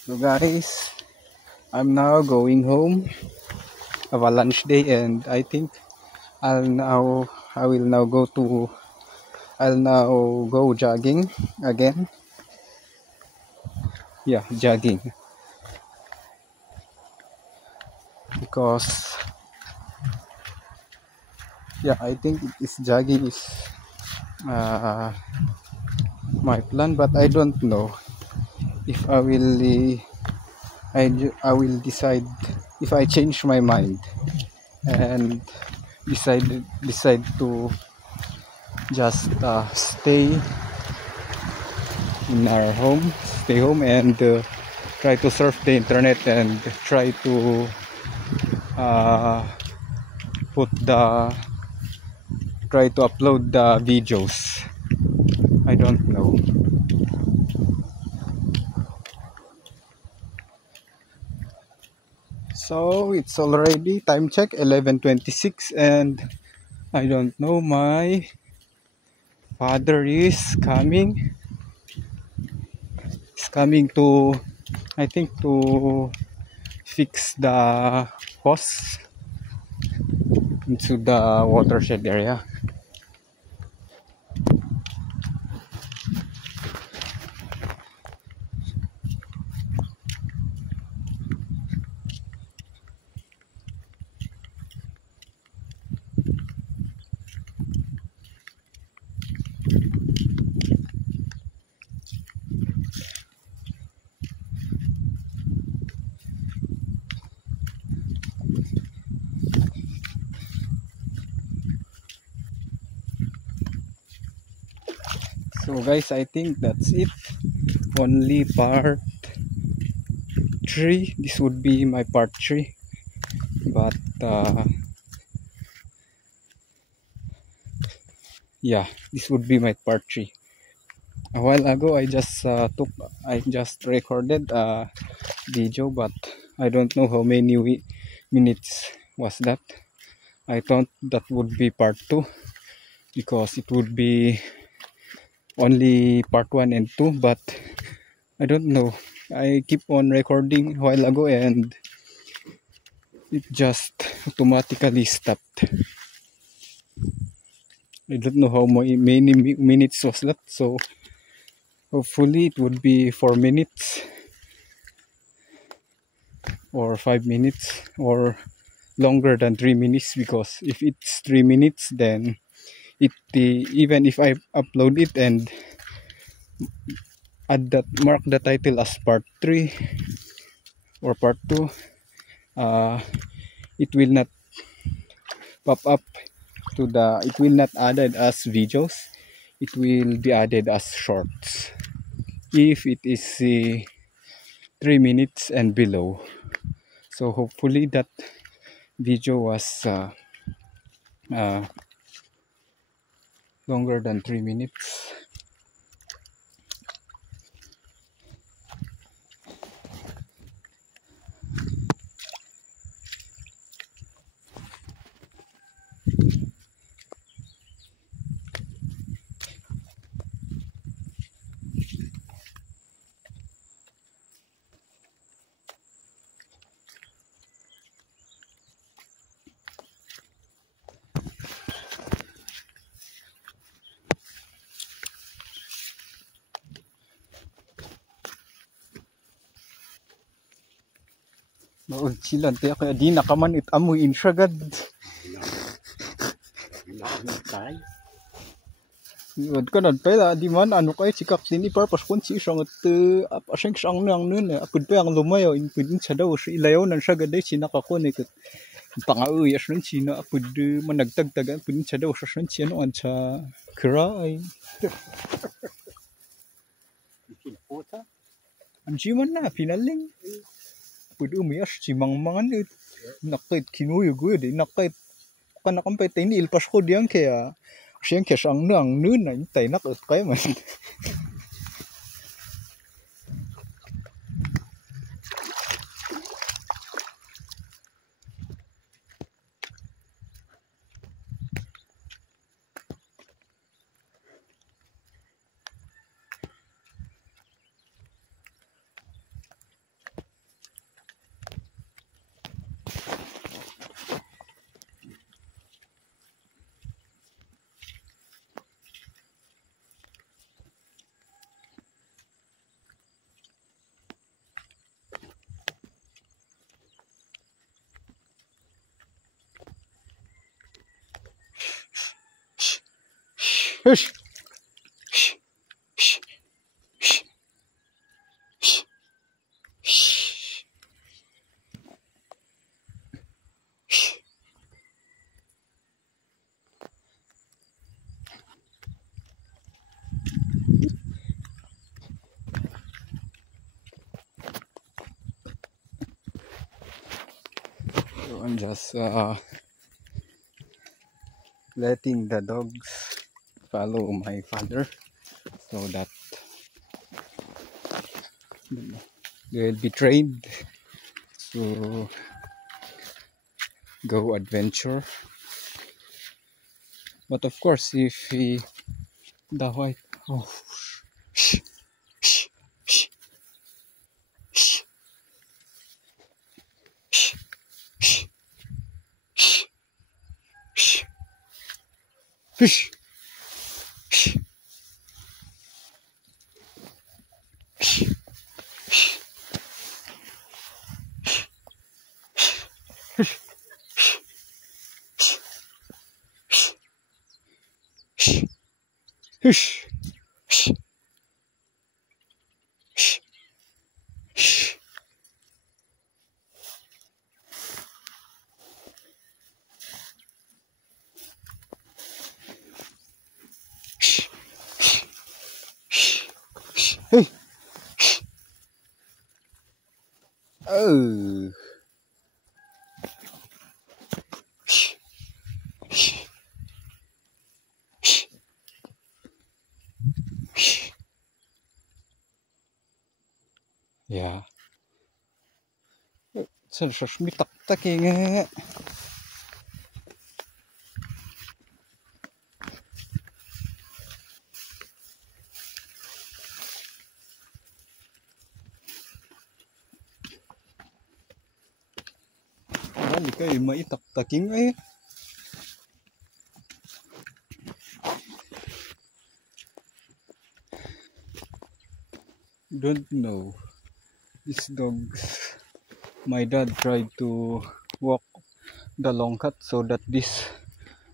So guys, I'm now going home. Have a lunch day, and I think I will now go to I'll now go jogging again. Yeah, jogging because yeah, I think it's jogging is uh, my plan, but I don't know if I will decide if I change my mind and decide to just stay home and try to surf the internet and try to uh, put the try to upload the videos. I don't know. So it's already time check 11:26, and I don't know, my father is coming to, I think, to fix the hose into the watershed area. So guys, I think that's it. Only part 3. This would be my part 3. But yeah, this would be my part 3. A while ago, I just recorded a video, but I don't know how many minutes was that. I thought that would be part 2 because it would be only part 1 and 2, but I don't know. I keep on recording a while ago and it just automatically stopped. I don't know how many minutes was that, so hopefully it would be 4 minutes or 5 minutes or longer than 3 minutes, because if it's 3 minutes, then even if I upload it and mark the title as part 3 or part 2, uh, it will not pop up it will not added as videos. It will be added as shorts if it is 3 minutes and below. So hopefully that video was uh, longer than 3 minutes. Noon sila tayo kaya di nakaman it amoy insyagad. Iwad ka na pala di man ano kay si Captain ipurpose kun si isang at aseng sang nang nun apud pa ang lumayo inpudin sa daw si ilayaw nan siya gaday sinakakunik at pangauyas nun sina apud managtagtagan pudin sa daw sa sino an sa kira ay ang siman na pinaling pud umiyas si mangmangan it nakait kinuyog di nakait kanakampay tayo ni ilpas ko diyan kaya siyang kesang nang nun na tayo nakait kaya man. Hush. Shh. Shh. Shh. Shh. Shh. Shh. So I'm just letting the dogs follow my father so that they will be trained to go adventure. But of course, if the white, oh, shh, shh, shh, shh, shh, shh, shh, shh, shh, shh, shh, shh, shh, shh, shh, shh. Hey. Oh. Yeah. Sen mi tak nga. Bali kayo maitak-taking eh. Don't know. This dog, my dad tried to walk the long cut so that these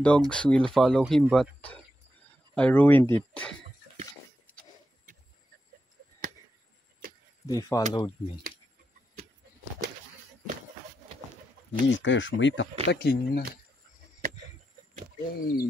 dogs will follow him, but I ruined it. They followed me. Hindi kayo may tak-taking na. Hey.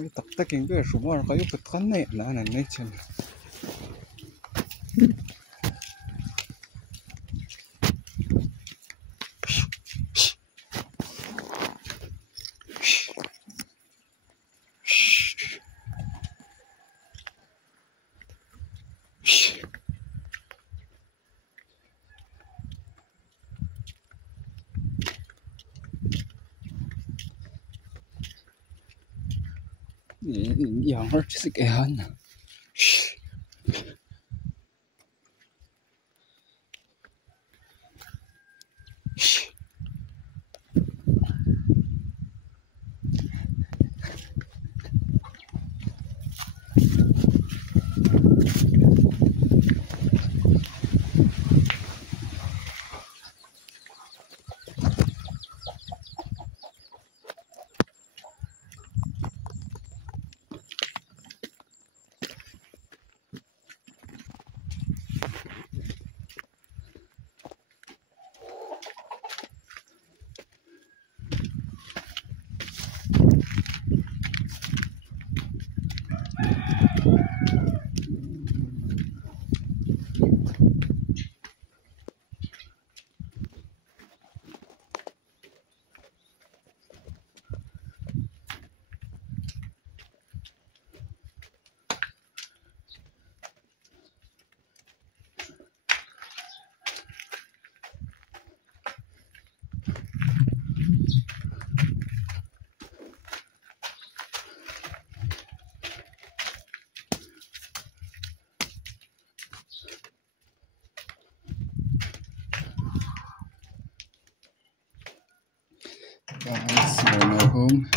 May tak-taking kayo. Sumar kayo. Patkan na yan. Naanan na yan. Yang harus sekian. Guys, we're now home.